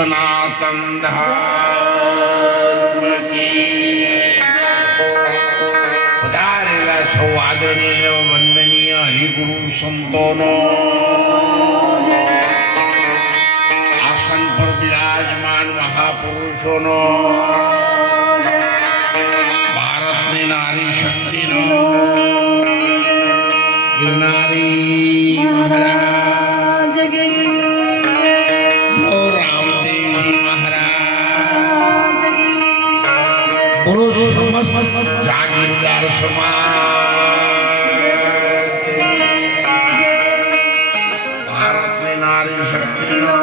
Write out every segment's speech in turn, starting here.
સનાતન ધર્મ કી પધારેલા સૌ આદરણીય વંદનીય હરિગુરુ સંતોનો, આસન પર બિરાજમાન મહાપુરુષોનો, ભારતની નારી શક્તિનો, ગિરનારી મહારાજ જાગીરદાર સમાજ, ભારતની નારી શક્તિનો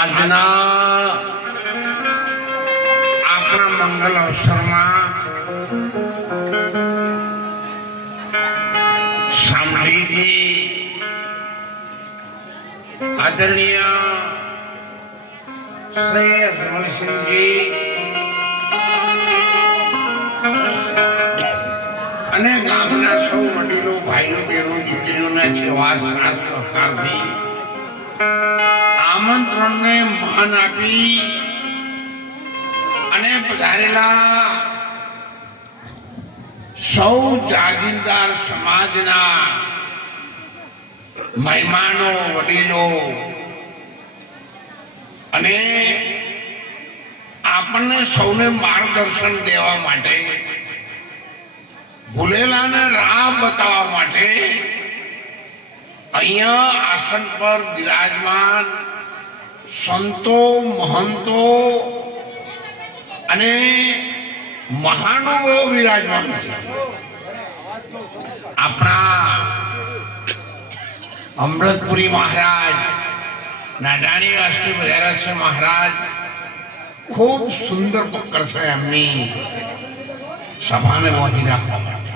આજના આપણા મંગલ અવસરમાં સાંભળીથી આદરણીય શ્રી અજમલસિંહજી અને ગામના સૌ વડીલો, ભાઈઓ, બહેનો, દીકરીઓના સેવા સાથ સહકારથી આમંત્રણને માન આપી અને પધારેલા સૌ જાગીરદાર સમાજના મહેમાનો, વડીલો અને આપણને સૌને માર્ગદર્શન દેવા માટે, ભૂલેલાને રાહ બતાવવા માટે અહીંયા આસન પર બિરાજમાન સંતો, મહંતો અને મહાનુભાવો બિરાજમાન છે. આપણા અમૃતપુરી મહારાજ, નાડાણી અષ્ટી ભૈરવ મહારાજ ખૂબ સુંદર પકડ છે એમની સભાને મોદી રાખવા માટે.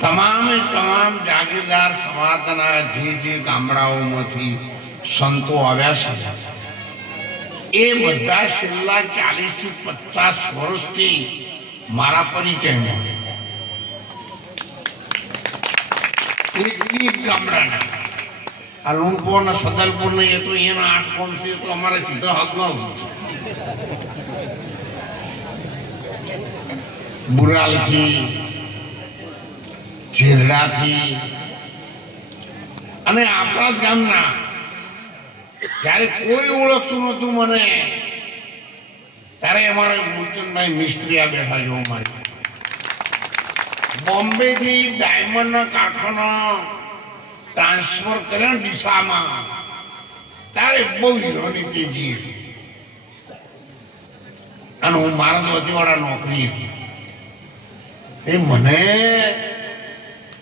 તમામ જાગીરદાર સમાજના જે ગામડાઓમાંથી સંતો આવ્યા છે એ બધા છેલ્લા 40 થી 50 વર્ષથી મારા પરિચયમાં એક ગામડાના આ લુણપુર ને સદલપુર ને એ તો એના 8 કોણ છે, તો અમારે સીધો હકનો બુરાલથી, ઝેરડાથી અને આપણા જ ગામના જ્યારે કોઈ ઓળખતું નહોતું મને, ત્યારે અમારે મૂલચંદભાઈ મિસ્ત્રી આ બેઠા જોવા મારી બોમ્બે થી ડાયમંડ ના કારખાનો ટ્રાન્સફર કર્યા દિશામાં, ત્યારે બહુ હીરોની તેજી હતી અને હું મારા વચીવાળા નોકરી હતી. એ મને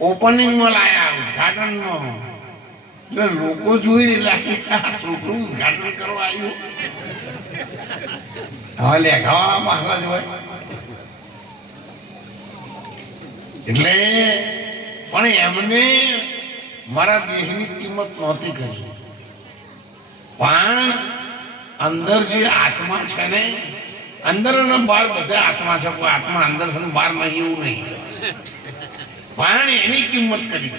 ઓપનિંગમાં લાયા ઉદઘાટનમાં, એટલે લોકો જોઈ લાગે છોકરું ઉદઘાટન કરવા આવ્યું. હવે લેખાવા મહારાજ હોય એટલે, પણ એમને મારા દેહની કિંમત નહોતી કરી, પણ અંદર જે આત્મા છે ને, અંદર અને બહાર બધા આત્મા છે, કોઈ આત્મા અંદર છે બહાર નહીં એવું નહીં, પણ એની કિંમત કરી.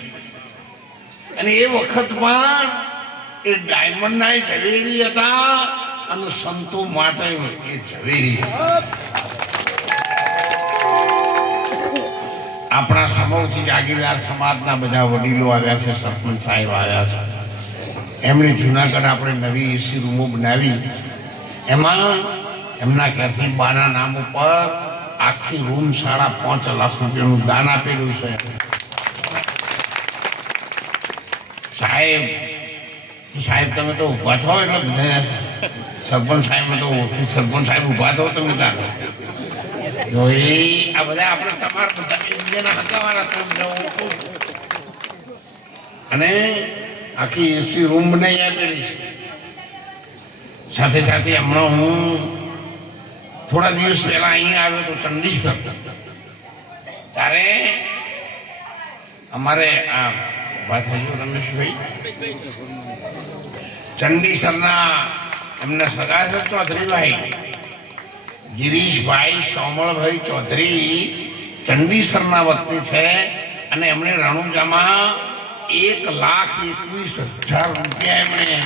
અને એ વખતમાં એ ડાયમંડના ઝવેરી હતા અને સંતો માટે એ ઝવેરી. આપણા સમૂહથી જાગીરદાર સમાજના બધા વડીલો આવ્યા છે, સરપંચ સાહેબ આવ્યા છે. એમણે જુનાગઢ આપણે નવી એસી રૂમો બનાવી, એમાં એમના ઘરથી બાના નામ ઉપર આખી રૂમ 5.5 લાખ રૂપિયાનું દાન આપેલું છે. સાહેબ તમે તો ઊભા થો, એટલે બધા સરપંચ સાહેબ તો સરપંચ સાહેબ ઊભા થો તમે ત્યાં. જો એ આ બધા આપણે તમારા બધા ઇન્ડિયાના હકાવાળા અને આખી એસી રૂમ બનાવી આપેલી છે. સાથે સાથે હમણાં હું થોડા દિવસ પહેલા અહીંયા આવ્યો તો ચંડીસર, ત્યારે અમારે આ વાત થઈ રમેશભાઈ ચંડીસરના એમના સગા છે ચૌધરીભાઈ, ગિરીશભાઈ સોમળભાઈ ચૌધરી ચંડીસરના વતની છે અને એમણે રણુજામાં 1,21,000 રૂપિયા એમણે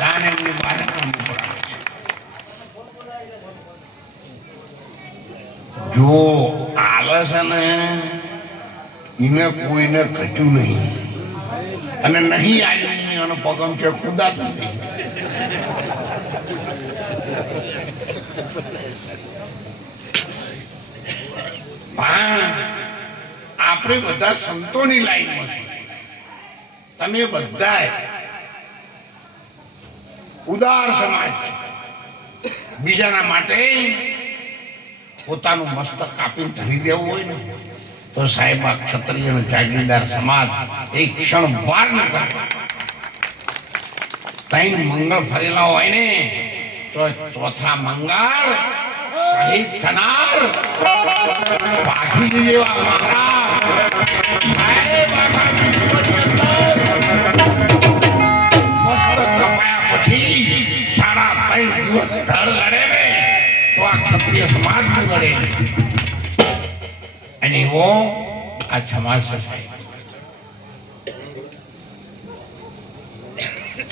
દાન એમની બાળકમાં મોકલાવ્યું છે. જો આલે છે ને એને કોઈને ઘટ્યું નહીં અને નહીં આવ્યું અને પગમ છે ખુદાતું નહીં. આપણે બધા સંતોની લાઈનમાં છે. તમે બધા ઉદાર સમાજ છે. બીજાના માટે પોતાનું મસ્તક કાપીને ધરી દેવું હોય ને તો સાહેબ આ ક્ષત્રિય અને જાગીરદાર સમાજ એક ક્ષણ વાર ન કરે. ત્રણ મંગળ ફરેલા હોય ને તો ચોથા મંગળ શહીદ થનાર પાછી જેવા મહારાજ સાહેબ આખા વિશ્વની અંદર મસ્તક કપાયા પછી 3.5 દિવસ ધડ લડે ને તો આ ક્ષત્રિય સમાજ નું લડે અને એવો આ સમાજ છે.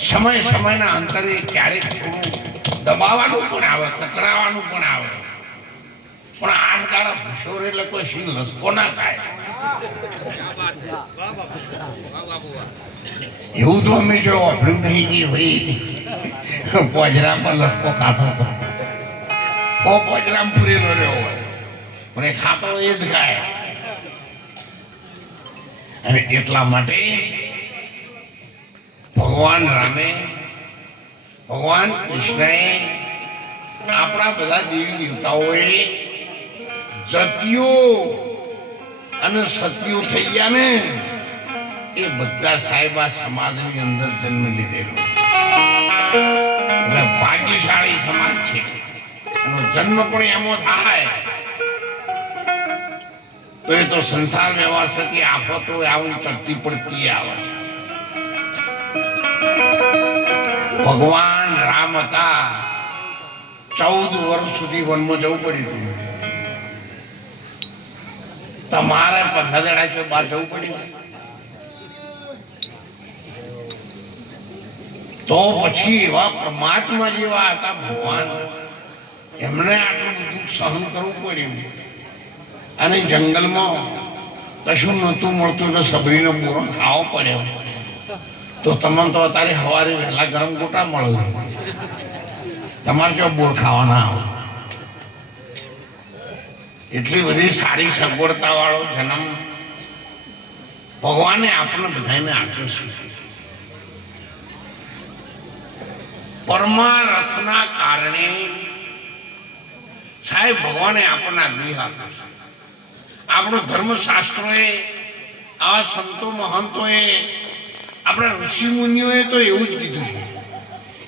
સમય સમયના અંતરે ક્યારેક દબાવવાનું પણ આવે, કચરાવાનું પણ આવે, પણ 8 દાડા ભૂસો એટલે કોઈ શી લસકો ના થાય. એવું તો અમે જો વાપર્યું નહીં કે ભાઈ પોજરા પર લસકો કાઢો તો પોજરા પૂરેલો રહ્યો હોય પણ એ ખાતો એ જ ખાય. અને એટલા માટે ભગવાન રામે, ભગવાન કૃષ્ણએ, આપણા બધા દેવી દેવતાઓએ જતીઓ અને સતીઓ થઈ ગયા ને એ બધા સાહેબ આ સમાજની અંદર જન્મ લીધેલો એટલે ભાગ્યશાળી સમાજ છે. એનો જન્મ પણ એમો થાય તો એ તો સંસાર વ્યવહાર થકી આફતો આવું ચડતી પડતી આવે. ભગવાન રામ હતા 14 વર્ષ સુધી વનમાં જવું પડ્યું. તમારે 15 દાડા બહાર જવું પડ્યું. તો પછી એવા પરમાત્મા જેવા હતા ભગવાન, એમણે આટલું બધું સહન કરવું પડ્યું. અને જંગલમાં કશું નહોતું મળતું તો સબરીનો બોરો ખાવો પડ્યો. તો તમને તો અત્યારે સવારે વહેલા ગરમ ગોટા મળે, તમારે જો બોર ખાવાના આવે. એટલી બધી સારી સગવડતા વાળો જન્મ ભગવાને આપણને બધાને આપ્યો છે. પરમાર્થના કારણે સાહેબ ભગવાને આપણને દેહ આપ્યો છે. આપણું ધર્મશાસ્ત્રોએ, આ સંતો મહંતોએ, આપણા ઋષિ મુનિઓએ તો એવું જ કીધું છે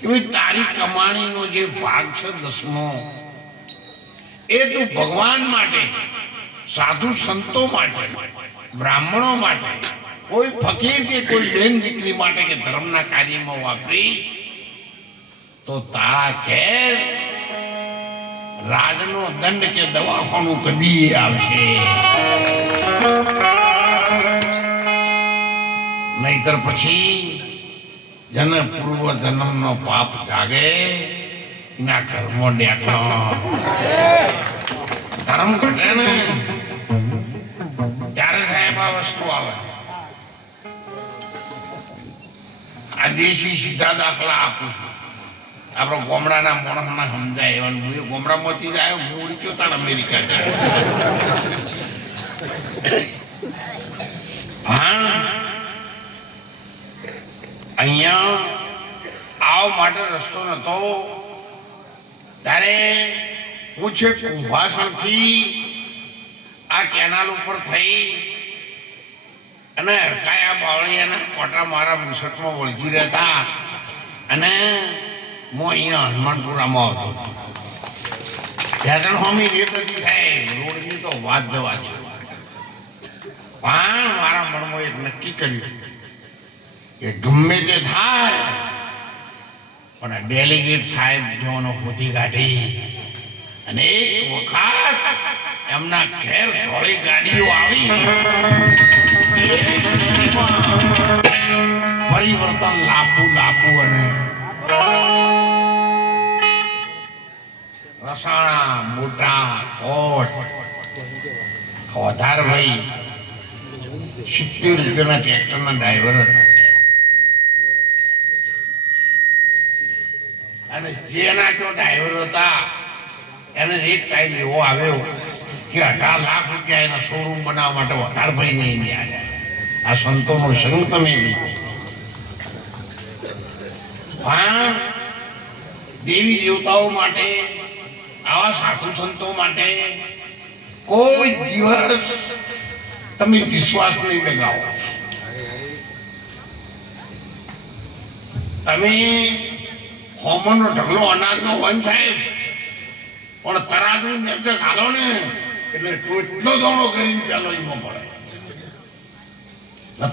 કે ભાઈ તારી કમાણીનો જે ભાગ છે 10મો એ તું ભગવાન માટે, સાધુ સંતો માટે, બ્રાહ્મણો માટે, કોઈ ફકીર કે કોઈ બેન દીકરી માટે કે ધર્મના કાર્યમાં વાપરી તો તારા ઘેર રાજનો દંડ કે દવાખાનું કદી આવશે. નહીતર પછી જેને પૂર્વ જન્મનો પાપ જાગે એના ઘરમાં ડેકો ધર્મ ઘટે ને ત્યારે સાહેબ આ વસ્તુ આવે. આ દેશી સીધા દાખલા આપું છું. આપણો ગામડાના માણસના સમજાય એવા. હું ગામડામાંથી જ આવ્યો, હું ઉડી ગયો તાર અમેરિકા જાય. હા, અહીંયા આવ માટે રસ્તો નતો ત્યારે હું છે કુંભાસણથી આ કેનાલ ઉપર થઈ અને હડકાયા બાવળિયાના કોટા મારા મુસટમાં વળગી રહેતા અને હું અહીંયા હનુમાનપુરામાં આવતો. ત્યાં હોમી રેત હતી સાહેબ, રોડની તો વાત જવા દે. પણ મારા મનમાં એક નક્કી કર્યું કે ગમે તે થાય પણ ડેલિગેટ સાહેબ જોનો હોતી કાઢી અને એક વખત એમના ઘેર થોડી ગાડીઓ આવી, પરિવર્તન લાવવું અને રસાણા મોટા કોટ વધારભાઈ 70 રૂપિયાના ટ્રેક્ટરના ડ્રાઈવર હતા. અને જેના તો ડ્રાઈવર હતા એને એક ટાઈમ એવો આવ્યો કે 18 લાખ રૂપિયા એના શોરૂમ બનાવવા માટે વધારભાઈ નહીં આવ્યા. આ સંતોનો સંગ તમે પણ દેવી દેવતાઓ માટે, આવા સાધુ સંતો માટે કોઈ દિવસ તમે વિશ્વાસ નહીં લગાવો. તમે હોમનો ઢગલો અનાજનો હોય સાહેબ, પણ તરાજનું નેચક હાલો ને એટલે ટોચનો દોણો કરીને પેલો એમાં પડે.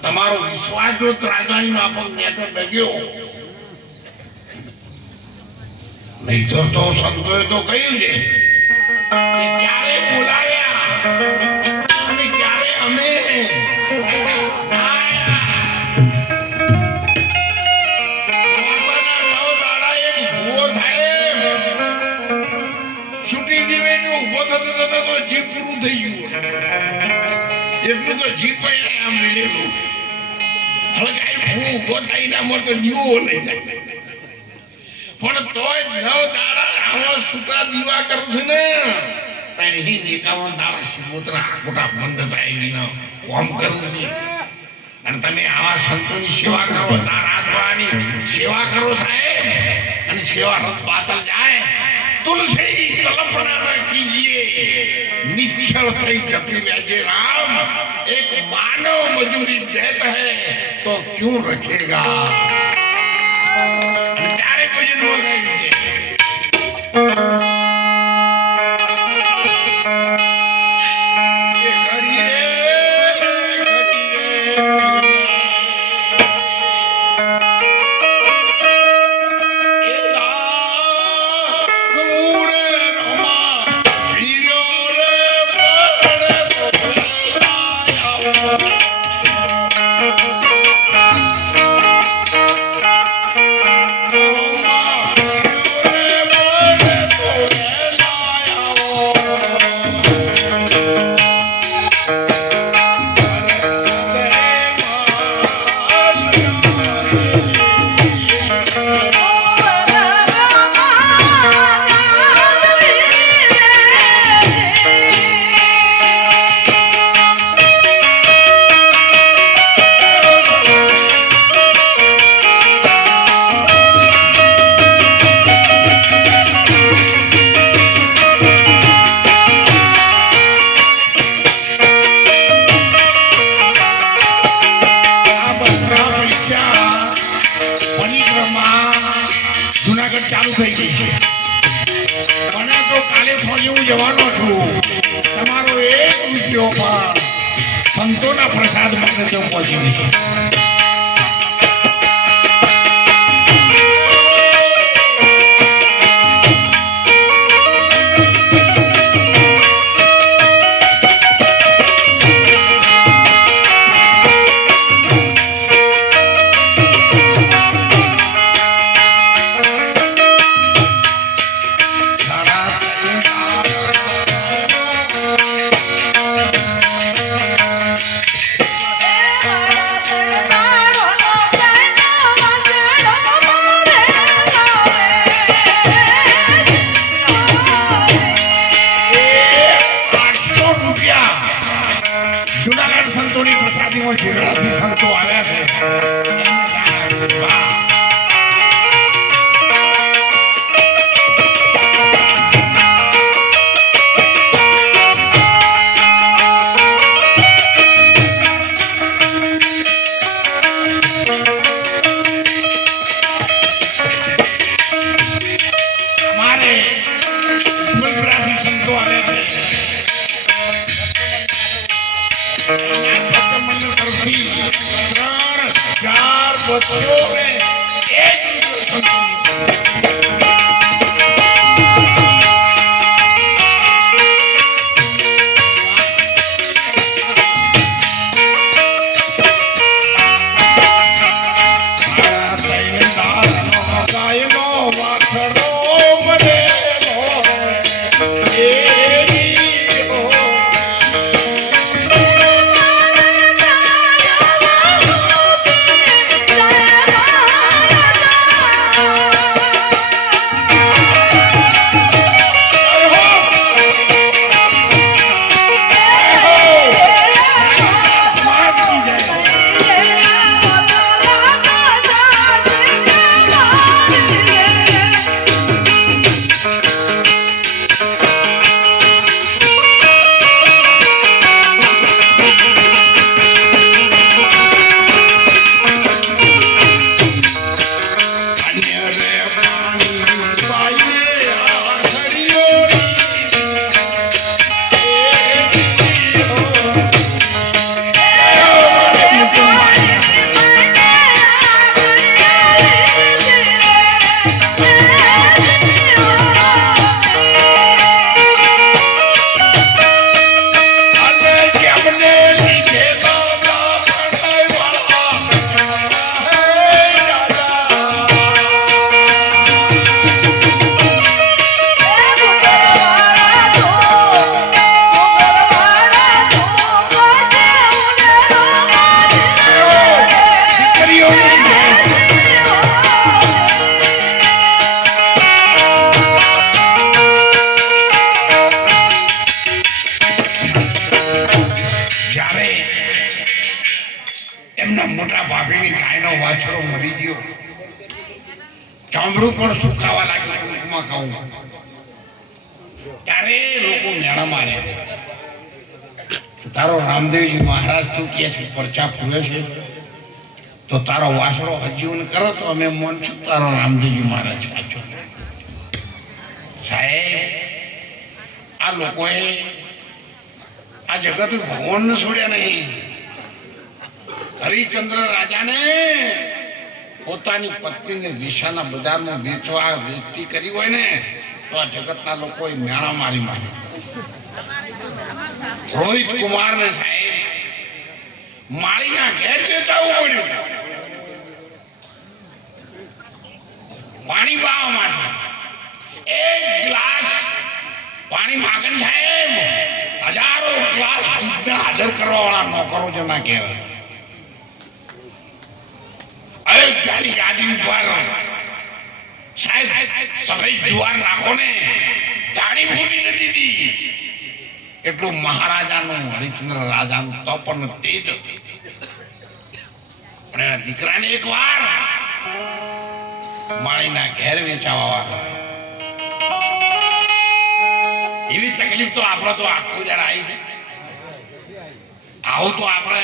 તમારો વિશ્વાસ જો ત્રાજવાની માફક નેચક ડગ્યો નહીં તો સંતોએ તો કહ્યું છે કે ક્યારે બોલાવ્યા અને ક્યારે અમે છૂટી દીવે ઉભો થતો તો જીવ પૂરું થઈ ગયું. એટલું તો જીવ પડે આમ લેલું. હવે કઈ હું ઉભો થઈને મળતો જીવો લઈ જાય. પણ તોય 9 દાડા આવા છૂટા દીવા કરું છું ને ત્યારે 51 દાડા સિમોતરા મોટા બંધ સાહેબીનો કોમ કરવું છે. અને તમે આવા સંતોની સેવા કરો, રાતવાની સેવા કરો સાહેબ, અને સેવા રથ બાતલ જાય. તુલસી તલપના કીજીએ, નિક્ષળ થઈ જતી રહેજે રામ. એક માનવ મજૂરી દેત હૈ તો ક્यों રખેગા. ત્યારે ભજન વગાડ્યું છે. ચાલુ થઈ ગઈ છે. મને તો કાલે ફોજી હું જવાનો છું. તમારો 1 રૂપિયો પણ સંતોના પ્રસાદ માટે તો પહોંચી નહીં. જુનાગઢ સંતોની પ્રસાદીમાં ગુજરાતી સંતો આવ્યા છે. અમારે ગુજરાતી સંતો આવ્યા છે. ત્યારે લોકો મેળા મારે. તારો રામદેવજી મહારાજ તું કે છે પરચા પૂરે છે તો તારો વાસડો હજીવન કરો તો અમે માનશું તારો રામદેવજી મહારાજ સાચો. સાહેબ આ લોકોએ આ જગત ભગવાનને છોડ્યા નહીં. હરિચંદ્ર રાજાને પોતાની પત્નીને વિશાના બજારમાં વેચતી કરી હોય ને તો આ જગતના લોકોએ મેળા મારી મારી. રોહિત કુમાર ને સાહેબ માળીના ઘેર વેચાવવું પડ્યું પાણી પાવા માટે. એક ગ્લાસ પાણી માગન સાહેબ હજારો ગ્લાસ હાજર કરવા વાળા નોકરો જ ના કહેવાય. ગાડી ગાડી ઉપર સાહેબ સફેદ જુવાર નાખો ને ગાડી ફૂટી નથી હતી. એટલું મહારાજાનું હરિચંદ્ર રાજાનું તો પણ તેજ હતું. પણ એના દીકરાને એક વાર માળીના ઘેર વેચાવા વાળો એવી તકલીફ તો આપણે તો આખું જરા આવી છે. આવું તો આપણે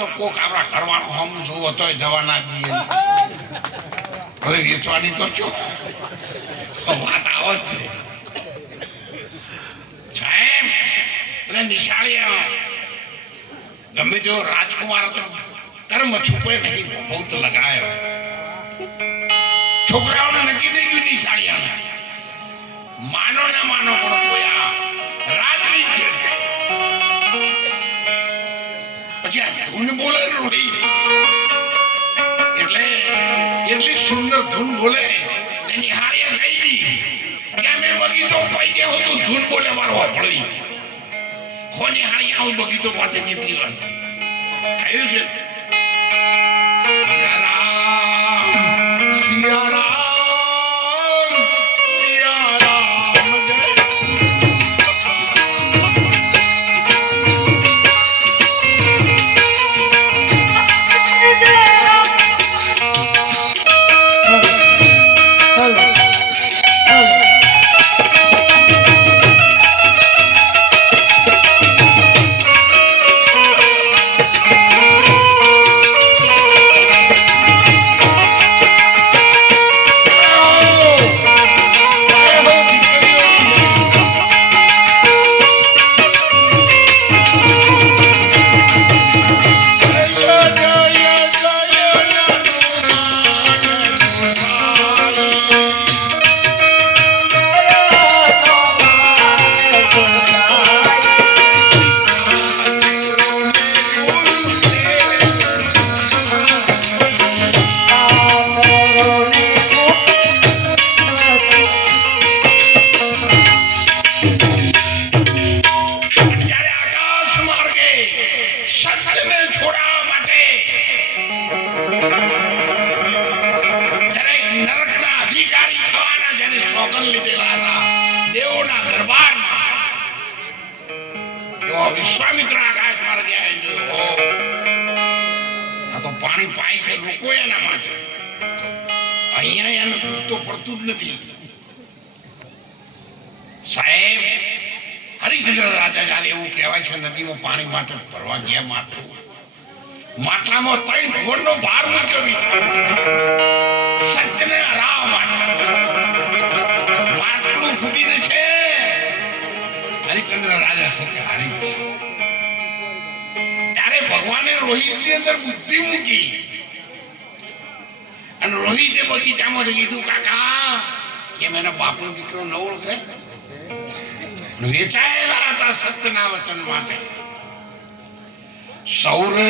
તો કોક આપણા ઘરવાળો હમ શું હતો જવા ના દઈએ. હવે વેચવાની તો છો વાત આવો જ છે સાહેબ. અને નિશાળી ગમે તેવો રાજકુમાર હતો કર્મ છુપે નહીં બહુ લગાયો. છોકરાઓને નક્કી થઈ ગયું નિશાળિયા માનો ના માનો પણ કોઈ આ રાજવી છે. પછી આ ધૂન બોલે રોહિત એટલે એટલી સુંદર ધૂન બોલે એની હારીએ કહી દી કે અમે બગીચો પાઈ ગયો તો ધૂન બોલે મારો વાપડી કોની હારી આવું બગીચો પાસે જીતી વાર આવ્યું છે. સિયારામ વિશ્વામિત્ર આકાશ માર્ગે આ તો પાણી પાય છે લોકો એના માટે. અહીંયા એનું દૂધ તો પડતું જ નથી સાહેબ. હરિચંદ્ર રાજા જયારે એવું કહેવાય છે નદીમાં પાણી માટે ભરવા ગયા માટલામાં 3 ભોરનો ભાર મૂક્યો સત્યને હરાવવા માટે. માટલું ફૂટી જશે. હરિચંદ્ર રાજા સત્ય હારી ત્યારે ભગવાને રોહિતની અંદર બુદ્ધિ મૂકી અને રોહિતે બગીચામાં કીધું કાકા કે મેના બાપનો દીકરો ન ઓળખે વેચાયેલા હતા સત્યના વચન માટે. સૌરે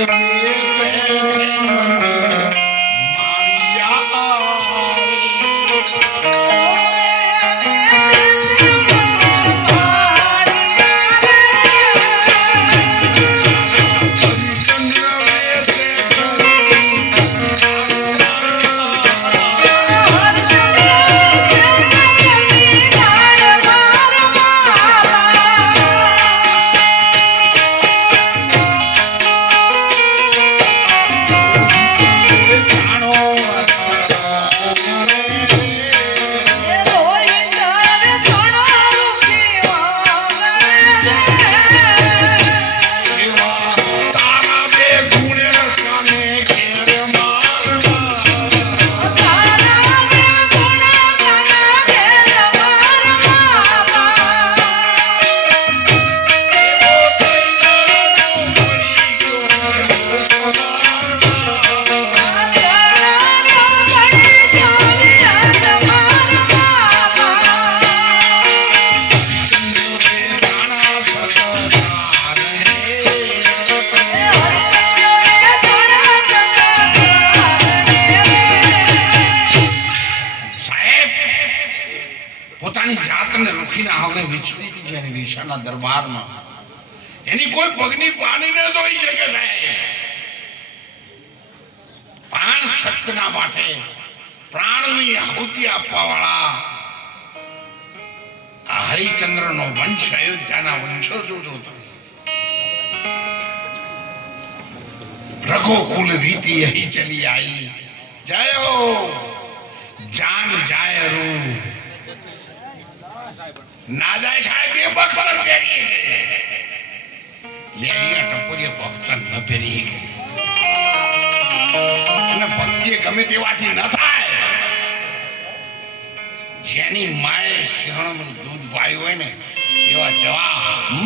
પોતાની જાતને રૂખીને હવે વિચરી હતી છે એની વિશાના દરબારમાં. એની કોઈ પગની પાણી ન જોઈ શકે સાહેબ. પાન સત્યના માટે પ્રાણની આહુતિ આપવા વાળા આ હરિચંદ્રનો વંશ અયોધ્યાના વંશજો જોતા. रघुकुल रीति यही चली आई, जयो जान जाय रू ना जाए साहेब ये बक्सर पेरी लेरिया टपोरी बक्सर न पेरी અને ભક્તિ ગમે તેવાથી ન થાય. જેની માએ શિહણનું દૂધ પાયું હોય ને એવા જવા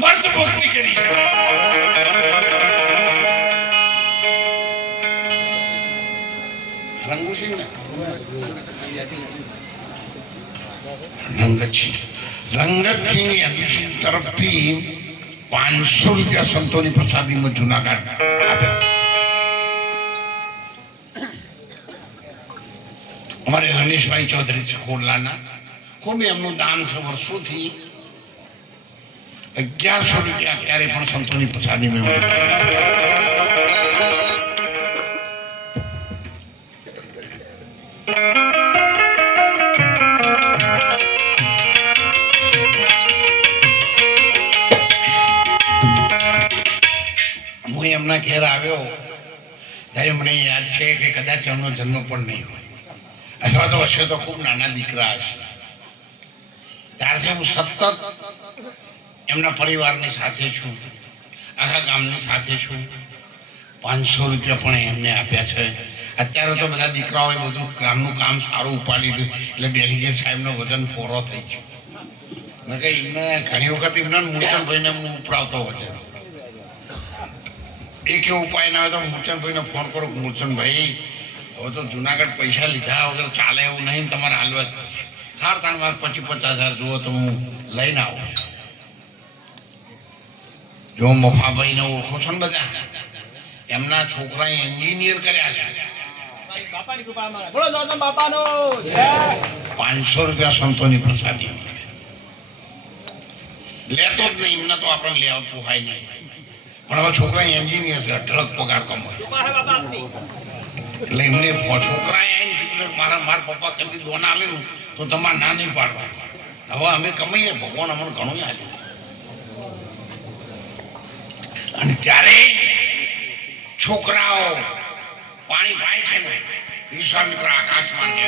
મર્દ ભક્તિ કરી છે. રંગતસિંહ અભિષેક તરફથી 500 રૂપિયા સંતોની પ્રસાદીમાં જુનાગઢ આપ્યા. અમારે રમેશભાઈ ચૌધરી ખોડલાના ખૂબ એમનું દાન છે વર્ષોથી. 1100 રૂપિયા અત્યારે પણ સંતોની પ્રસાદીમાં એમના ઘેર આવ્યો ત્યારે મને યાદ છે કે કદાચ એમનો જન્મ પણ નહીં હોય અથવા તો હશે તો ખૂબ નાના દીકરા હશે. ત્યારથી હું સતત એમના પરિવારની સાથે છું, આખા ગામની સાથે છું. 500 રૂપિયા પણ એમને આપ્યા છે. અત્યારે તો બધા દીકરાઓએ બધું ગામનું કામ સારું ઉપાડી દીધું એટલે ડેલિગેટ સાહેબનો વજન ફોરો થઈ ગયો. મેં કહી એમને ઘણી વખત એમના મૂર્છનભાઈને હું ઉપડાવતો વજન એક ઉપાય ના હોય તો મૂર્છનભાઈને ફોન કરો, મૂર્છનભાઈ હવે તો જુનાગઢ પૈસા લીધા વગર ચાલે એવું નહીં, તમારે હાલવા હાર તાણ વાર 25-50 જુઓ તો હું લઈને આવું. જો મફાભાઈને ઓળખો છો ને બધા, એમના છોકરાએ એન્જિનિયર કર્યા છે. 500 રૂપિયા સંતોની પ્રસાદી લેતો જ નહીં. એમને તો આપણે લેવા પોહાય નહીં, પણ હવે છોકરા એન્જિનિયર છે, અઢળક પગાર કમાય એટલે એમને છોકરાએ આવીને મારા પપ્પા કદી દોન આલે તો તમારે ના નહીં પાડવા. હવે અમે કમાઈએ, ભગવાન અમને ઘણું આપ્યું. અને ત્યારે છોકરાઓ પાણી પાય છે ને વિશ્વામિત્ર આકાશમાં કે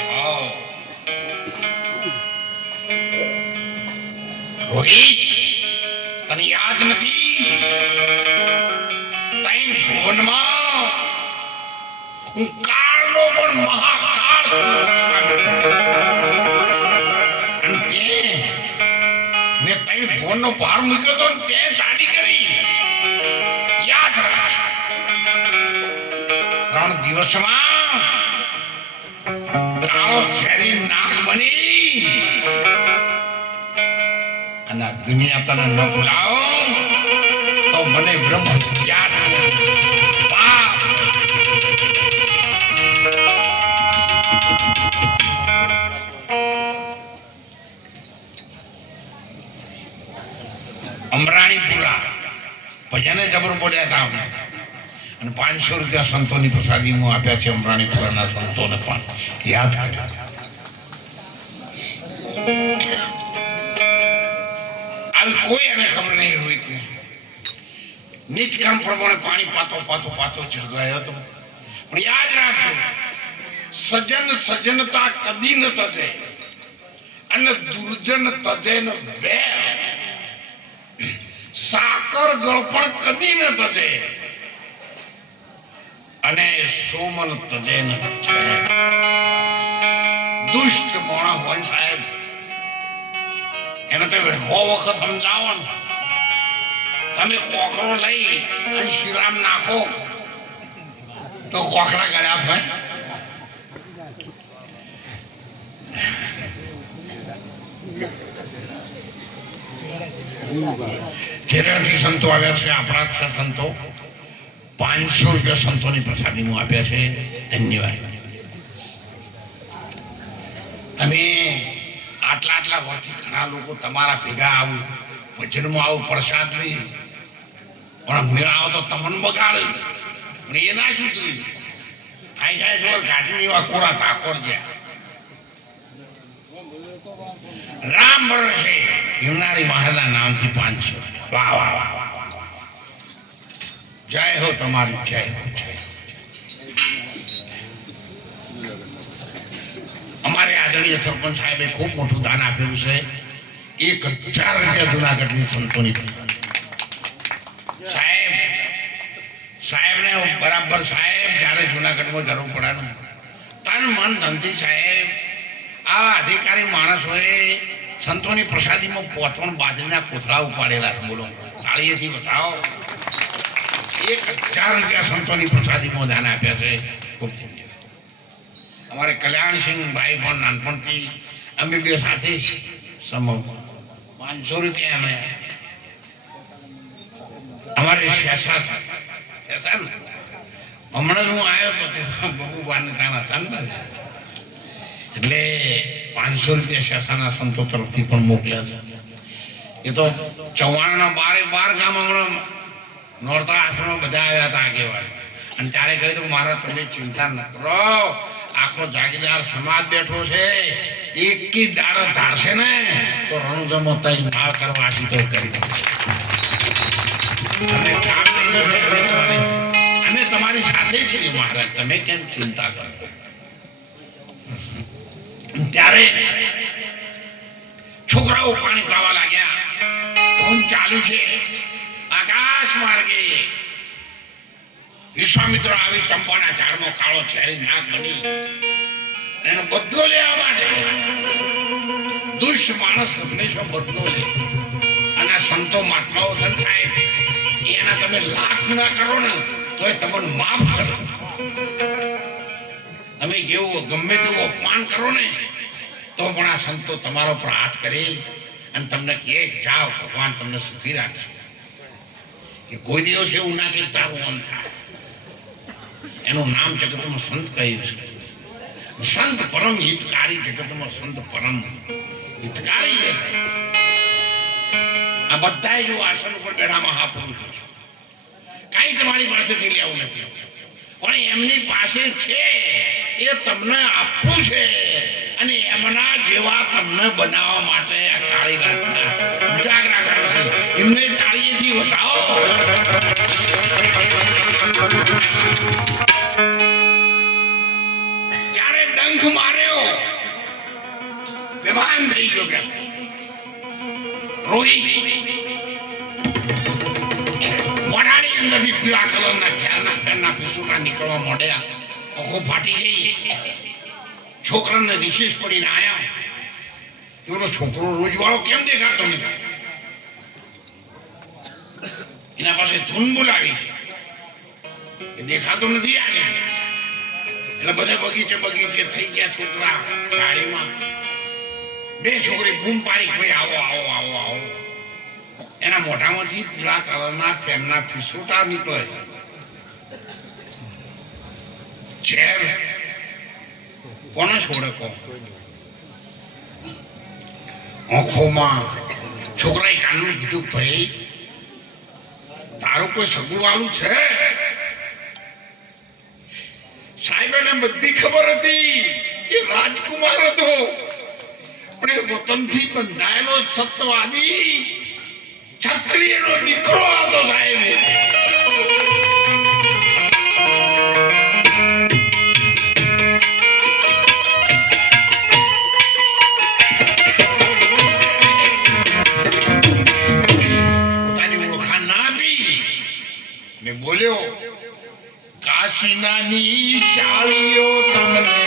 રોહિત તને યાદ નથી હું કાળનો પણ મહાકાળ અને તે મેં તઈ ભોનનો ભાર મૂક્યો તો તે ચાલી કરી યાદ રાખજો. 3 દિવસમાં કાળો ઝેરી નાગ બની અને દુનિયા તને ન ભૂલાવો તો મને બ્રહ્મ હત્યા અમરાણીપુરા ભજને જબર બોલ્યા હતા અને 500 રૂપિયા સંતોની પ્રસાદીમાં આપ્યા છે. અમરાણીપુરાના સંતોને પણ યાદ કર્યા. આવી કોઈ એને ખબર નહીં હોય કે નિત્યક્રમ પ્રમાણે પાણી પાતો જગાયો હતો. પણ યાદ રાખજો, સજન સજનતા કદી ન તજે અને દુર્જન તજે ન બે. સાકર ગળપણ કદી ન તજે અને સોમન તજે ન છે. દુષ્ટ મોણા હોય સાહેબ એને તમે 100 વખત સમજાવો ને, તમે કોકરો લઈ અને શ્રીરામ નાખો તો કોકરા ગળ્યા થાય. કેરળથી સંતો આવ્યા છે, આપણા જ સંતો. 500 રૂપિયા સંતોની પ્રસાદીમાં આપ્યા છે. ધન્યવાદ. તમે 8 આટલા વર્ષથી ઘણા લોકો તમારા ભેગા આવું ભજનમાં આવું પ્રસાદ લઈ પણ મેળાવો તો તમને બગાડે પણ એ ના સુધરી આઈ જાય છો ગાડી એવા કોરા તાકોર ગયા રામ ભરોસે હિમનારી મહારાજના નામથી 500 વાહ વાહ વાહ વાહ વાહ જય હો તમારી જય હો જય અમારે આદરણીય સરપંચ સાહેબે ખૂબ મોટું દાન આપેલું છે 1000 રૂપિયા જુનાગઢની સંતોની સાહેબને બરાબર સાહેબ જ્યારે જુનાગઢમાં જરૂર પડે તન મન ધનથી સાહેબ આવા અધિકારી માણસોએ સંતોની પ્રસાદીમાં પોતવણ બાજરીના કોથળા ઉપાડેલા છે બોલો તાળીએથી બતાવો 1000 રૂપિયા સંતોની પ્રસાદીમાં દાન આપ્યા છે ખૂબ અમારે કલ્યાણસિંહ ભાઈ પણ નાનપણથી અમે બે સાથે જ સમૂહ 500 રૂપિયા અમે અમારે શેષા હમણાં હું આવ્યો તો બહુ બાંધતા હતા ને એટલે 500 રૂપિયા શેષાના સંતો તરફથી પણ મોકલ્યા છે એ તો ચૌહાણના 12 ગામ હમણાં નોરતા આશ્રમમાં બધા આવ્યા હતા આગેવાન અને ત્યારે કહ્યું મારા તમે ચિંતા ન કરો આખો જાગીરદાર સમાજ બેઠો છે એક દાડો ધારશે ને તો રણુજમો તઈ માળ કરવા તો કરી અમે તમારી સાથે છીએ મહારાજ તમે કેમ ચિંતા કરો ત્યારે છોકરાઓ પાણી પાવા લાગ્યા ધૂન ચાલુ છે આકાશ માર્ગે વિશ્વામિત્ર આવી ચંપાના ઝાડમાં કાળો છેરી નાગ બની એનો બદલો લેવા માટે દુષ્ટ માણસ હંમેશા બદલો લે અને સંતો મહાત્માઓ સંત સાહેબ એના તમે લાખ ના કરો ને તો એ તમને માફ કરો તમે જેવું ગમે તેવું અપમાન કરો ને તો પણ આ સંતો તમારા ઉપર હાથ કરી અને તમને કે જાઓ ભગવાન તમને સુખી રાખશે કે કોઈ દિવસ એવું ના કે તારું મન થાય એનું નામ જગતમાં સંત કહ્યું છે સંત પરમ હિતકારી જગતમાં સંત પરમ હિતકારી છે આ બધા જો આસન ઉપર બેઠા મહાપુરુષો છે કઈ તમારી પાસેથી લેવું નથી પણ એમની પાસે છે એ તમને આપવું છે અને એમના જેવા તમને બનાવવા માટે આ કાળી રાતના ઉજાગરા કરે છે એમને તાળીએથી બતાવો જ્યારે ડંખ માર્યો બેભાન થઈ ગયો કે રોઈ મોઢાની અંદરથી પીળા કલરના ખ્યાલના પેનના પીસુડા નીકળવા માંડ્યા આંખો ફાટી ગઈ છોકરાને વિશેષ પડીને આયા એવડો છોકરો રોજવાળો કેમ દેખાતો નથી એના પાસે ધૂન બોલાવી છે દેખાતો નથી આજે એટલે બધે બગીચે થઈ ગયા છોકરા ગાડીમાં બે છોકરી બૂમ પાડી ભાઈ આવો આવો આવો આવો એના મોઢામાંથી પીળા કલરના પેનના ફીસોટા નીકળે છે ઝેર કોને છોડે કો આંખોમાં છોકરાએ કાનનું કીધું ભાઈ તારું કોઈ સગું વાળું છે સાહેબને બધી ખબર હતી એ રાજકુમાર હતો પણ એ વતનથી બંધાયેલો સત્યવાદી ક્ષત્રિયનો દીકરો હતો સાહેબ બોલ્યો કાશીનાની શાળીઓ તમને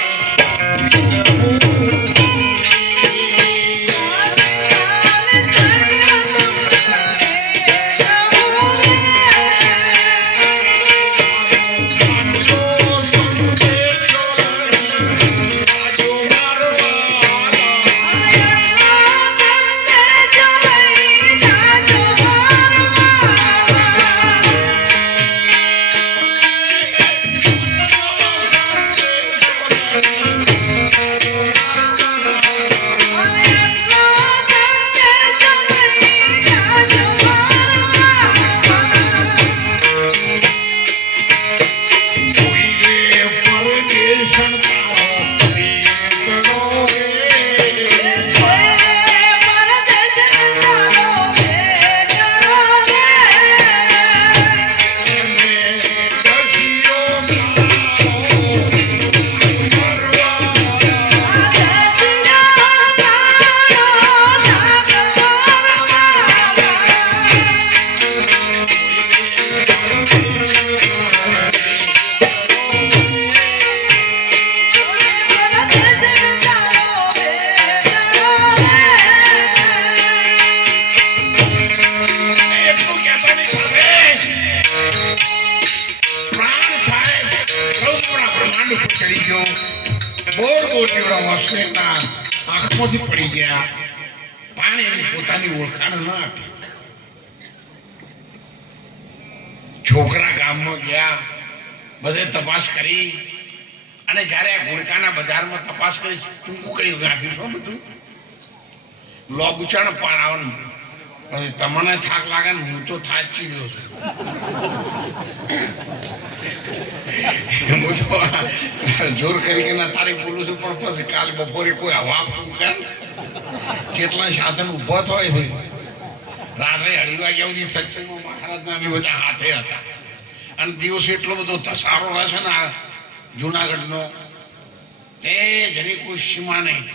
કામમાંથી પડી ગયા પણ એની પોતાની ઓળખાણ ન આપી. છોકરા ગામમાં ગયા, બધે તપાસ કરી અને જયારે ગુણકાના બજારમાં તપાસ કરી ટૂંકું કઈ નાખ્યું છો બધું લોબુચાણ પાડવાનું. તમને થાક લાગે ને હું તો થાકી ગયો છું. જોર કરી તારી બોલું છું પણ પછી કાલે બપોરે કોઈ હવા ફૂંકે કેટલા સાધન ઉભા હોય છે. રાત્રે 2:30 વાગ્યા સુધી સત્સંગમાં મહારાજના અમે બધા હાથે હતા અને દિવસ એટલો બધો સારો રહેશે ને આ જુનાગઢનો એ જેની કોઈ સીમા નહીં.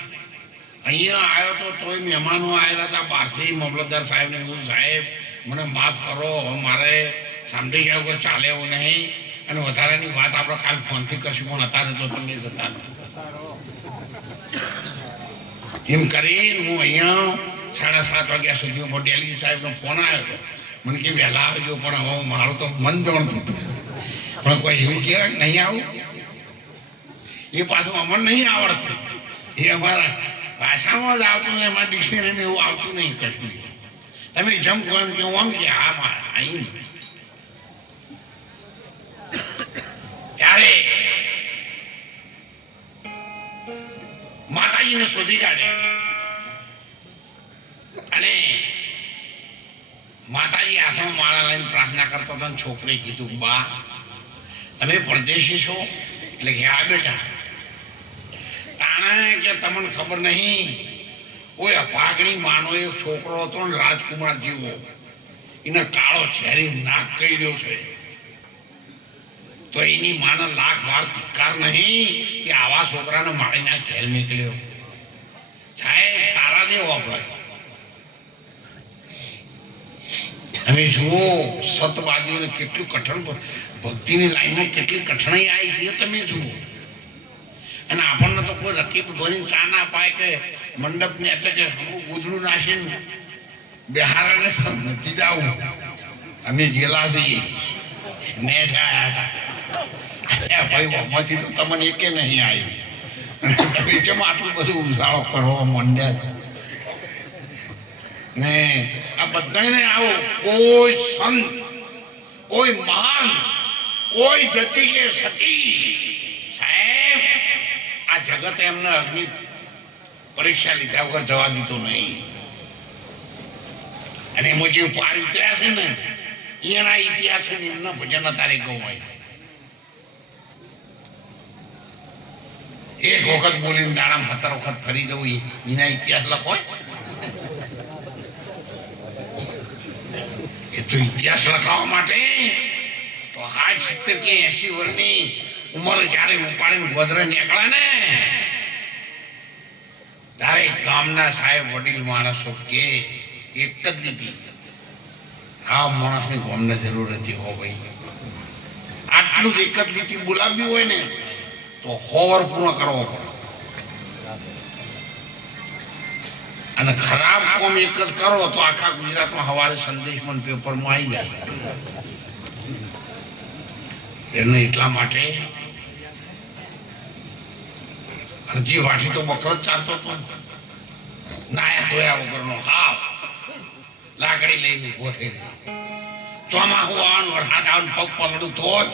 અહીંયા આવ્યો તો તોય મહેમાનો આવેલા હતા બહારથી. મામલતદાર સાહેબને કહ્યું સાહેબ મને માફ કરો, મારે સાંભળી ગયા વગર ચાલે એવું નહીં અને વધારાની વાત આપણે કાલ ફોનથી કરશું પણ અત્યારે તો તમે જતા એમ કરીને હું અહીંયા 7:30 વાગ્યા સુધી ડેલી સાહેબનો ફોન આવ્યો હતો. મને કે વહેલા આવજો પણ હવે મારું તો મન દોડતું હતું પણ કોઈ એવું કહેવાય નહીં આવું એ પાછું અમને નહીં આવડતું. એ અમારા ભાષામાં જ આવતું નહીં, અમારા ડિક્શનરીમાં એવું આવતું નહીં કશું. તમે જમ કહો એમ કે હું આમ કે હા અહીં ત્યારે માતાજીને શોધી કાઢ્યા અને માતાજી આસમ માળા લઈને પ્રાર્થના કરતા હતા. છોકરીએ કીધું બા તમે પરદેશી છો એટલે કે હા બેટા. તાણે કે તમને ખબર નહીં કોઈ અપાગણી માનો એક છોકરો હતો ને રાજકુમાર જેવો, એને કાળો ઝેરી નાક કહી રહ્યો છે તો એની માને 1,00,000 વાર ધિક્કાર નહીં કે આવા છોકરાને મારીને ઘેર નીકળ્યો. સાહેબ તારા દેવો આપણે અમે જુઓ સતવાદીઓને કેટલું કઠણ ભક્તિની લાઈનમાં કેટલી કઠણાઈ આવી છે તમે જુઓ. અને આપણને તો કોઈ રકીબ ભરીને ચા ના પાય કે મંડપને એટલે કે ગોદડું નાખીને બિહારાને નથી જવું. અમે જેલા જઈએ ને ગયા ભાઈ મોમાંથી તો તમને એકે નહીં આવ્યું. તમે કેમ આટલું બધું ઉજાળો કરવા માંડ્યા ને આ બધાને આવો કોઈ સંત, કોઈ મહાન, કોઈ જતી કે સતી સાહેબ આ જગત એમને અગ્નિ પરીક્ષા લીધા વગર જવા દીધો નહીં. અને એમાં જે પાર ઉતર્યા છે ને એના ઇતિહાસ છે ને એમના ભજન તારે ગવાય. એક વખત બોલીને દાડામાં 17 વખત ફરી જવું એના ઇતિહાસ લખોય. એ તો ઇતિહાસ લખાવવા માટે તો આજ 70 કે 80 વર્ષની ઉંમર જયારે ઉપાડીને ગોધરે નીકળે ને ત્યારે ગામના સાહેબ વડીલ માણસો કે એક જ લીટી આ માણસની ગામને જરૂર હતી હો ભાઈ. આટલું જ એક જ લીટી બોલાવ્યું હોય ને તો હોવર પૂરો કરવો પડે. અને ખરાબ કોમ એક જ કરો તો આખા ગુજરાતમાં સવારે સંદેશમાં પેપરમાં આવી જાય. એને એટલા માટે અરજી વાઠી તો બકરો જ ચાલતો હતો. નાયા ધોયા વગરનો હાવ લાકડી લઈને ઉભો થઈ રહ્યો. ચોમાસું આવવાનું વરસાદ આવવાનું પગ પલડું તો જ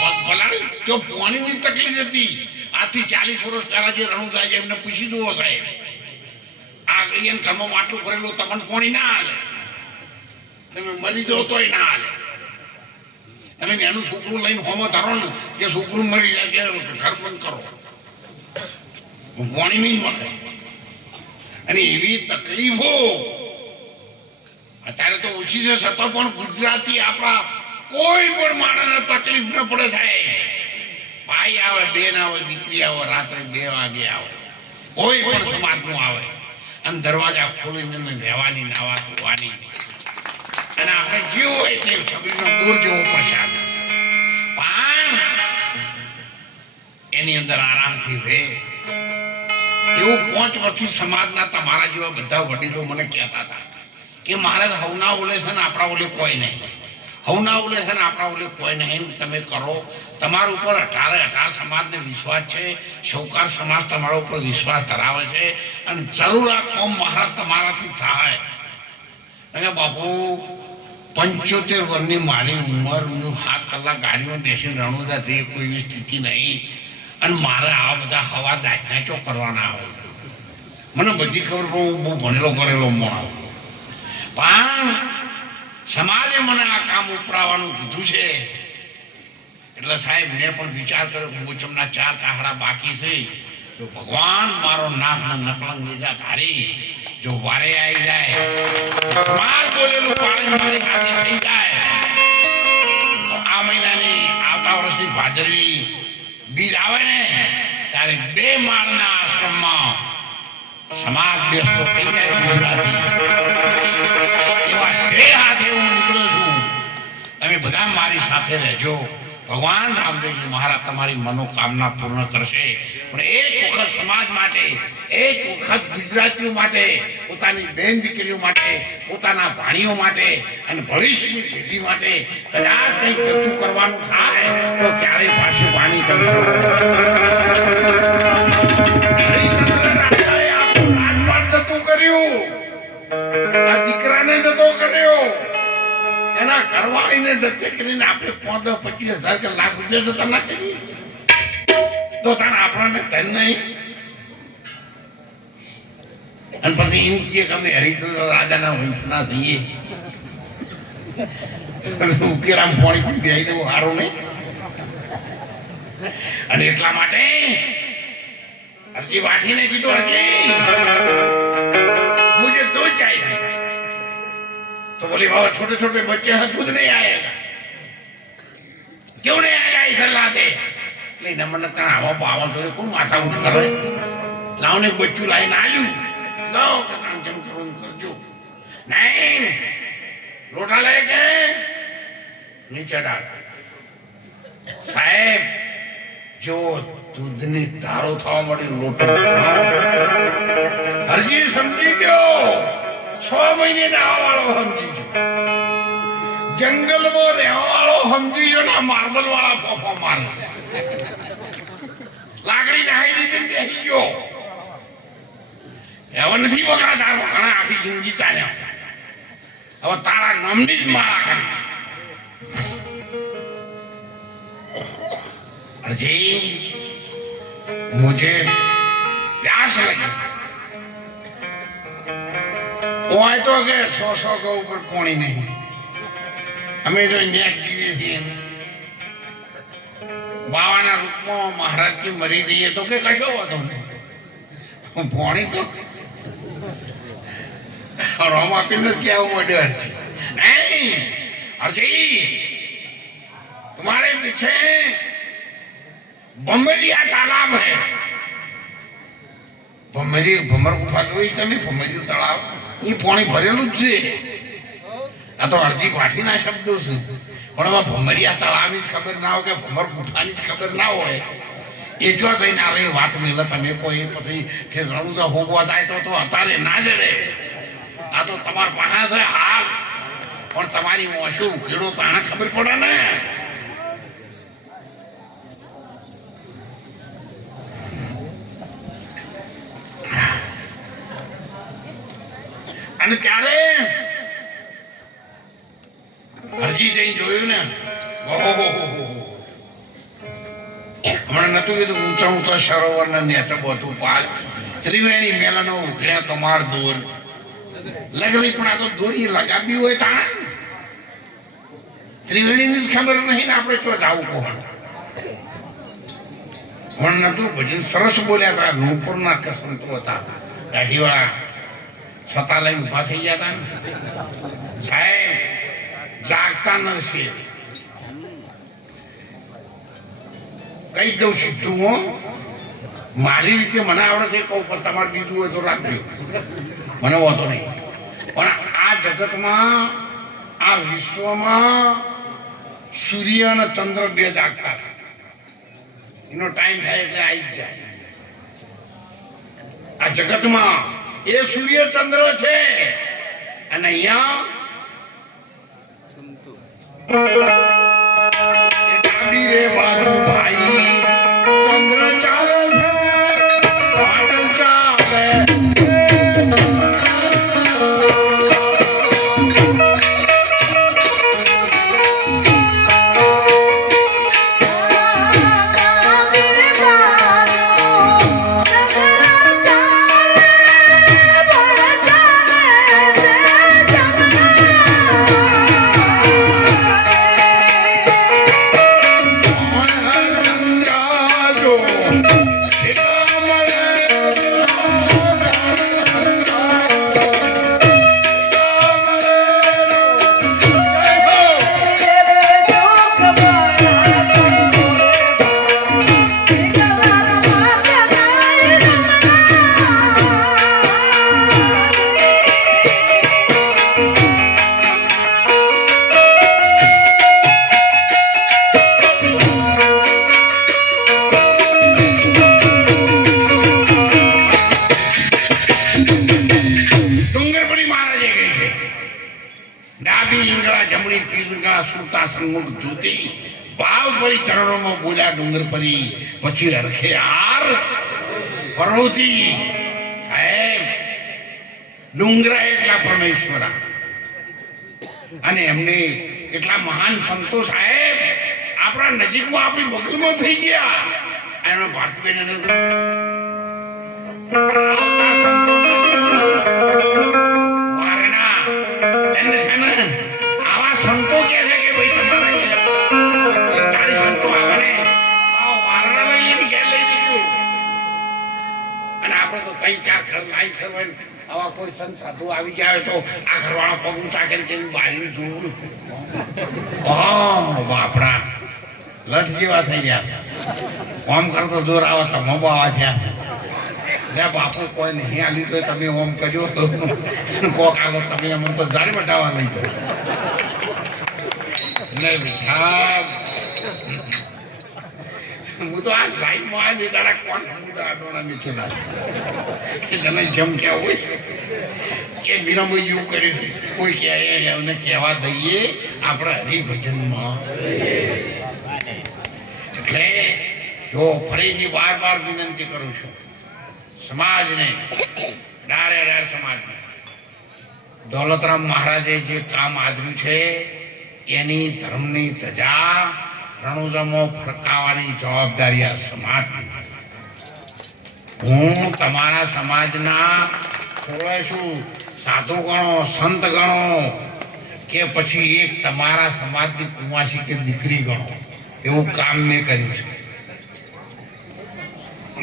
પગ પલાડી તો પાણીની તકલીફ હતી. આજથી 40 વર્ષ પહેલા જે રણુજા છે એમને પૂછી જુઓ સાહેબ આ ગઈ ઘરમાં માટલું ભરેલું તમને પાણી ના હાલે, તમે મરી જાઓ તોય ના હાલે. તમે એનું છોકરું લઈને હોમો ધરો ને કે છોકરું મરી જાય કે ઘર બંધ કરો પાણી નહીં મળે. અને એવી તકલીફો અત્યારે તો ઓછી છે છતાં પણ ગુજરાતી આપણા કોઈ પણ માણસને તકલીફ ન પડે સાહેબ. ભાઈ આવે, બેન આવે, દીકરી આવે, રાત્રે 2 વાગે આવે, કોઈ પણ સમાજનું આવે અને દરવાજા ખોલીને રહેવાની, નાવા ધોવાની અને આપણે જેવો એટલે છબીનો બોર જેવો પ્રસાદ પણ એની અંદર આરામથી રહે. એવું 5 વર્ષથી સમાજના તમારા જેવા બધા વડીલો મને કહેતા હતા કે મહારાજ હવના ઓલે છે ને આપણા ઓલે કોઈ નહીં. હવના ઉલે છે ને આપણા ઉલે કોઈ નહીં, તમે કરો. તમારા ઉપર 18 સમાજને વિશ્વાસ છે, સૌકાર સમાજ તમારા ઉપર વિશ્વાસ ધરાવે છે અને જરૂર આ કોમ મહારાજ તમારાથી થાય. અને બાપુ 75 વર્ષની મારી ઉંમર, હું 7 કલાક ગાડીમાં બેસીને રણુજા થઈ કોઈ એવી સ્થિતિ નહીં અને મારે આવા બધા હવા દાખનાચો કરવાના આવે. મને બધી ખબર પણ હું બહુ ભણેલો ગણેલો માણસ, પણ સમાજે મને આ કામ ઉપરાવાનું કીધું છે એટલે સાહેબ મેં પણ વિચાર કર્યો કે મોચમના 4 ચાહડા બાકી છે. જો ભગવાન મારો નામ નકલંગ લીધા ધારી જો વારે આવી જાય, માર બોલેલું પાણી મારી હાથે થઈ જાય તો આ મહિનાની આવતા વર્ષની ભાદરવી બીજ આવે ને ત્યારે 2 માળના આશ્રમમાં સમાજ બેસતો થઈ જાય. એવા 2 હાથે હું નીકળું છું. તમે બધા મારી સાથે રહેજો. ભગવાન રામદેવજી મહારાજ તમારી મનોકામના પૂર્ણ કરશે. પણ એક વખત સમાજ માટે, એક વખત ગુજરાતીઓ માટે, પોતાની બેન દીકરીઓ માટે, પોતાના ભાણીઓ માટે અને ભવિષ્યની પેઢી માટે કદાચ કંઈક કશું કરવાનું થાય તો ક્યારેય પાછું વાણી કરશો. રાજપાટ જતું કર્યું, આ દીકરાને જતો કર્યો, એના ઘરવાળીને જતે કરીને આપણે 15-25 હજાર કે લાખ રૂપિયા જતા ના કરી તો તાણ આપણને ધન નહીં. અને પછી એમ કહે કે અમે હરિદ્ર રાજાના વંશના થઈએ, ઉકેરામ પાણી પણ દઈ દેવું સારું નહીં. અને એટલા માટે અરજી વાઠીને કીધું, અરજી મુझे 2 चाहिए. तो बोली बाबा छोटे छोटे बच्चे हैं, दूध नहीं आएगा. क्यों नहीं आएगा इधर लाते? नहीं नमन करना हवा बाबा थोड़े कौन माथा उठ कर रहे लाओ ने बच्चू लाई ना लू लो का काम जम करो करजो. नहीं लोटा लेके नीचे डाल. साहेब जो दूधनी ધારો થવા મળી લોટો હરજી સમજી ગયો. 6 મહિને નાવા વાળો સમજી ગયો, જંગલમાં રહેવા વાળો સમજી ગયો ને માર્બલ વાળા પોપો માર લાકડી નાહી દીધી બેસી ગયો. હવે નથી બગડા તાર ઘણા આખી જિંદગી ચાલ્યા. હવે તારા નામની જ માળા કરી. અરજી मुझे प्यास लगी. वो तो के 100 के ऊपर पानी नहीं. हमें जो न्याय जीवे थे बावाना रूप में महाराज की मरी रही तो के कशो होतो नहीं पानी तो रोमा पिंड क्या हुआ डर नहीं. अरजी तुम्हारे पीछे भमरिया तालाब है. भमरी भमर गुफा જોઈ તમે? ભમરિયું તળાવ એ પાણી ભરેલું જ છે. આ તો અરજી વાઠીના શબ્દો છે, પણ એમાં ભમરિયા તળાવની જ ખબર ના હોય કે ભમર ગુફાની જ ખબર ના હોય. એ જો જઈને આવે વાત મેલે તમે કોઈ પછી કે રણુજા હોગવા જાય તો અત્યારે ના જડે. આ તો તમાર પાસે છે હાલ, પણ તમારી મોશું ઉકેડો તો આને ખબર પડે ને. અને ત્યારે અરજી જઈ જોયું ને, હમણાં નતું કીધું ઊંચા ઊંચા સરોવરના નેચે બધું પાક ત્રિવેણી મેલાનો ઉખડ્યા કમાર દોર લગવી. પણ આ તો દોરી લગાવી હોય તાણ ત્રિવેણીની જ ખબર નહીં ને આપણે તો જાવું કોણ. હમણાં નતું ભજન સરસ બોલ્યા હતા. નૂપુરના સંતો હતા દાઢીવાળા, છતાં લઈને ઉભા થઈ ગયા હતા. સાહેબ જાગતા નથી. કઈ દઉં સીધું હો, મારી રીતે મને આવડે છે કહું, પણ તમારે બીજું હોય તો રાખજો, મને વાંધો નહીં. પણ આ જગતમાં, આ વિશ્વમાં સૂર્ય અને ચંદ્ર 2 જાગતા છે. એનો ટાઈમ થાય એટલે આવી જ જાય. આ જગતમાં એ સૂર્ય ચંદ્ર છે અને અહીંયા ડાબી રે બાજુ ભાઈ ચંદ્ર ચાલે છે વાદળ ચાલે બોલ્યા ડુંગર પરી પછી રખે આર પર્વતી સાહેબ ડુંગરા એટલા પરમેશ્વરા અને એમને એટલા મહાન સંતો સાહેબ આપણા નજીકમાં આપણી બગલમાં થઈ ગયા એમણે ભારતીબેન વારણા તેને છે ને આવા સંતો કે છે કે ભાઈ તમારા સંતો આવે ને વારણા લઈ લઈને ઘેર લઈ દીધું અને આપણે તો ત્રણ ચાર ઘર લાઈ છે આવા કોઈ સંત સાધુ આવી જાય તો આ ઘરવાળા પગ ઊંચા કરીને બારી જોવું બાપડા લઠ જેવા થઈ ગયા ઓમ કરતો જોર આવે તો મોબાવા થયા છે બાપુ કોઈ નહીં આલી તો તમે ઓમ કર્યો તો કોક આવો તમે એમ તો જારી બટાવા લઈ જાઓ નહીં બેઠા હું તો આ લાઈનમાં આવી તારા કોણ આડોણા નીચેલા કે તમે જેમ ક્યાં હોય કે મીરાભાઈ એવું કર્યું કોઈ કહે એમને કહેવા દઈએ આપણા હરિભજનમાં એટલે જો ફરીથી બાર વિનંતી કરું છું સમાજને ડારે સમાજને દોલતરામ મહારાજે જે કામ આદર્યું છે એની ધર્મની ધજા રણુજામાં ફરકાવવાની જવાબદારી આ સમાજની. હું તમારા સમાજના શું સાધુ ગણો સંત ગણો કે પછી એક તમારા સમાજની કુંવાસી કે દીકરી ગણો એવું કામ મેં કર્યું છે.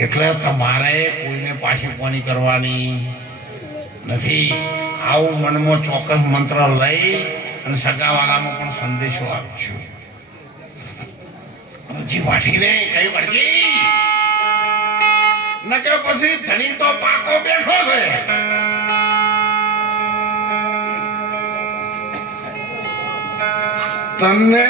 એટલે તમારે કોઈને પાછી પોની કરવાની નથી. આવું મનમાં ચોક્કસ મંત્ર લઈ અને સગાવાલામાં પણ સંદેશો આપજો. વાઠીને કઈ વળજી નકે પછી ધણી તો પાકો બેઠો છે. તને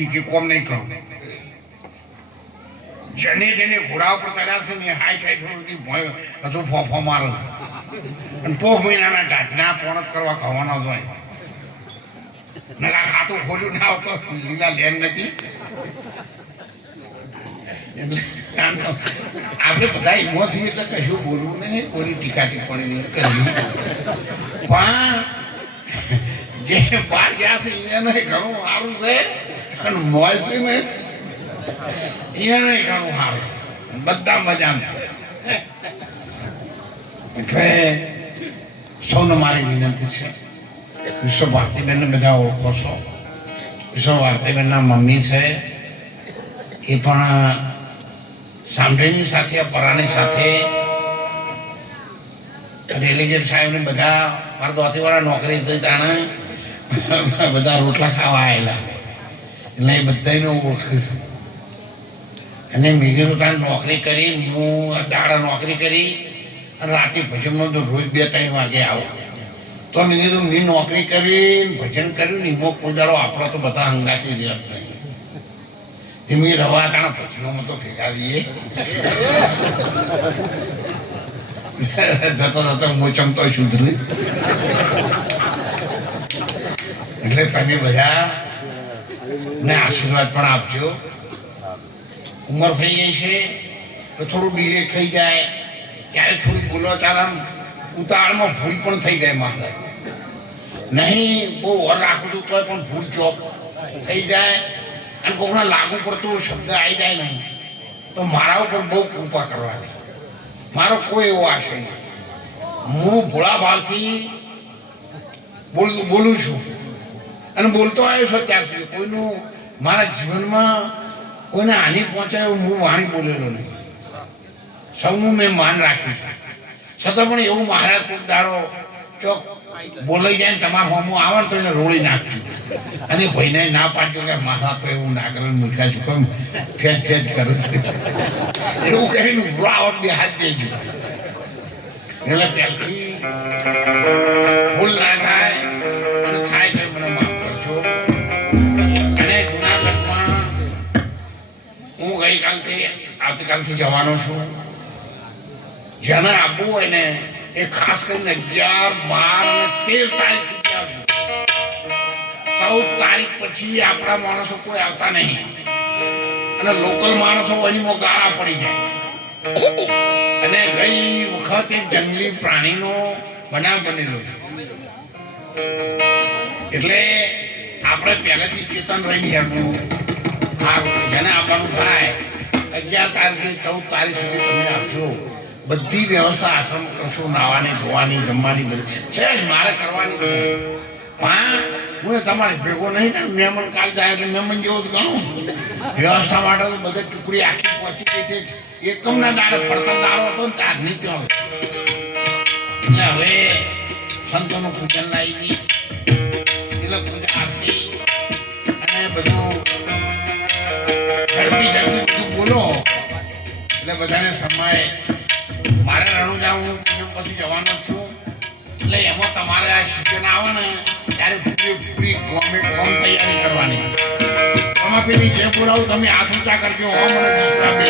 મૂકી કે કોમ નહીં કરું. જેને ઘોડા ઉપર ચડ્યા છે ને હાઈ હજુ ફોફો મારો અને 5 મહિનાના ઢાંચના પોણત કરવા ખાવાનો જ હોય. નકા ખાતું ખોલ્યું ના આવતો લીલા લેન નથી. આપણે બધા ઇમોશનલ એટલે કશું બોલવું નહીં, કોઈ ટીકા ટિપ્પણી નહીં કરવી. પણ જે બહાર ગયા છે એને ઘણું સારું છે અને મોય છે ને એને ઘણું સારું, બધા મજામાં. એટલે સૌને મારી વિનંતી છે, વિશ્વ ભારતીબેનને બધા ઓળખો છો. વિશ્વ ભારતીબેનના મમ્મી છે એ પણ સાંભળીની સાથે પરાની સાથે રેલીગેટ સાહેબને બધા મારા દોતીવાળા નોકરી હતી તાણે બધા રોટલા ખાવા આવેલા એટલે એ બધાને ઓળખું છું. અને મેં કીધું તારે નોકરી કરી, હું દાડા નોકરી કરી અને રાતે ભજનનો તો રોજ 2-3 વાગે આવું. તો મેં કીધું મેં નોકરી કરી ભજન કર્યું ને એમાં કોઈ દાડો આપણો તો બધા હંગાતી રહ્યા જ નહીં. મેં રવા તાણા ભજનોમાં તો ભેગા દઈએ જતા જતા મોચમ તો સુધરી. એટલે તમે બધા ને આશીર્વાદ પણ આપજો. ઉંમર થઈ ગઈ છે તો થોડું ડિલે થઈ જાય, ક્યારે થોડી બોલો ચાલ ઉતાવળમાં ભૂલ પણ થઈ જાય. મહારાજ નહીં બહુ વર રાખું છું તોય પણ ભૂલ ચોક થઈ જાય અને કોકના લાગુ પડતું શબ્દ આવી જાય નહીં તો મારા ઉપર બહુ કૃપા કરવાની. મારો કોઈ એવો આશય નહીં. હું ભોળા ભાવથી બોલું છું અને બોલતો આવ્યો છું ત્યાર સુધી. કોઈનું મારા જીવનમાં કોઈને હાનિ પહોંચાય હું વાણી બોલેલો નહીં. સૌનું મેં માન રાખ્યું છે. છતાં પણ એવું મહારાજ કોઈ દાડો ચોક બોલાઈ જાય ને તમારા હોમું આવે ને તો એને રોળી નાખ્યું અને ભાઈને ના પાડ્યો કે મારા તો એવું ના કરે મૂકા છું કેમ ફેજ ફેજ કરે છે એવું કહીને આવત બે હાથ દેજો. એટલે પહેલથી ભૂલ ના થાય અને થાય તો મને માફ કરજો. અને જુનાગઢમાં હું ગઈકાલથી આવતીકાલથી જવાનો છું. જેને આપવું હોય ને એ ખાસ કરીને 11, 12 અને 13 તારીખ સુધી આવજો. 14 તારીખ પછી આપણા માણસો કોઈ આવતા નહીં અને લોકલ માણસો એની ગાળા પડી જાય. અને ગઈ વખત એક જંગલી પ્રાણીનો બનાવ બનેલો એટલે આપણે પહેલેથી ચેતન રહી ગયા. જેને આવવાનું થાય 11 તારીખથી 14 તારીખ સુધી તમે આવજો. બધી વ્યવસ્થા આશ્રમ કરશું, નાવાની ધોવાની જમવાની બધી છે જ મારે કરવાની. પણ હું તમારે ભેગો નહીં થાય. મહેમાન કાલ જાય એટલે મહેમાન જેવો જ ગણું. વ્યવસ્થા માટે તો બધે ટુકડી આખી પહોંચી ગઈ છે. એકમના દાડે પડતો દાડો હતો ને ત્યારની ત્યાં. એટલે હવે સંતોનું પૂજન લાવી દી એટલે પૂજા આરતી અને બધું ઝડપી બધું બોલો એટલે બધાને સમાય. મારે રણુજા હું પછી જવાનો છું એટલે એમાં તમારે આ સિઝન આવે ને ત્યારે પૂરી તૈયારી કરવાની. તમે પેલી જે બોલાવું તમે હાથ ઊંચા કરજો. મને દૂસરા બે